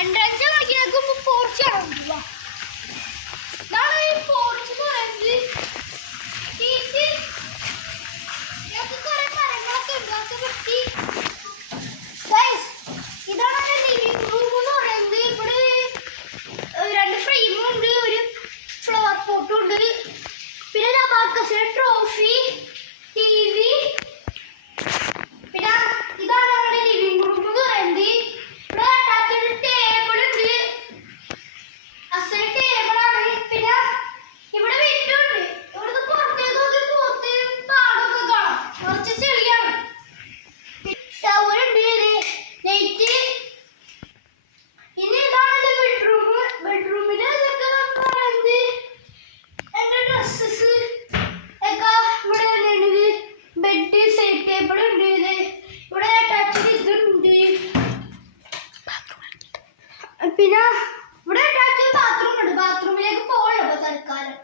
Entrance കളിക്കുന്നേക്ക് porch ആണ്. ഇതാണ് ഈ പോർച്ച് എന്ന് പറയുന്നത്. കുറെ മരങ്ങളൊക്കെ ഉണ്ടാക്കി പറ്റി. ഇതാണ് ലിവിംഗ് റൂം എന്ന് പറയുന്നത്. ഇവിടെ 2 ഫ്രെയിമും ഉണ്ട്, ഒരു ഫ്ലവർ പോട്ടും ഉണ്ട്, പിന്നെ ഒരു അബാക്കസിന്റെ ട്രോഫി, TV. പിന്നെ ഇതാണ് നമ്മുടെ ലിവിംഗ് റൂം എന്ന് പറയുന്നത്. ഇവിടെ അറ്റാച്ച്ഡ് ടേബിൾ ഉണ്ട്, അസൽ ടേബിളാണ്. പിന്നെ ഇവിടെ വിൻഡോ ഉണ്ട്. ഇവിടുന്ന് പുറത്തേക്ക് നോക്കി പോത്ത് പാടൊക്കെ കാണാം, കുറച്ച് ചെളിയാണ്. ടവർ ഉണ്ട്, ലൈറ്റ്. ഇനി ഇതാണ് എന്റെ ബെഡ്റൂം. ബെഡ്റൂമിന്റെ ഇതൊക്കെ പറയുന്നത് എന്റെ ഡ്രസ്സസ് ഒക്കെ ഇവിടെ ഉണ്ട്. ബെഡ്, സൈഡ് ടേബിൾ ഉണ്ട്, ഇവിടെ അറ്റാച്ച്ഡ് ഇതുണ്ട്. പിന്നെ ഇവിടെ അറ്റാച്ച്ഡ് ബാത്റൂം ഉണ്ട്. ബാത്റൂമിലേക്ക് പോകണം തൽക്കാലം.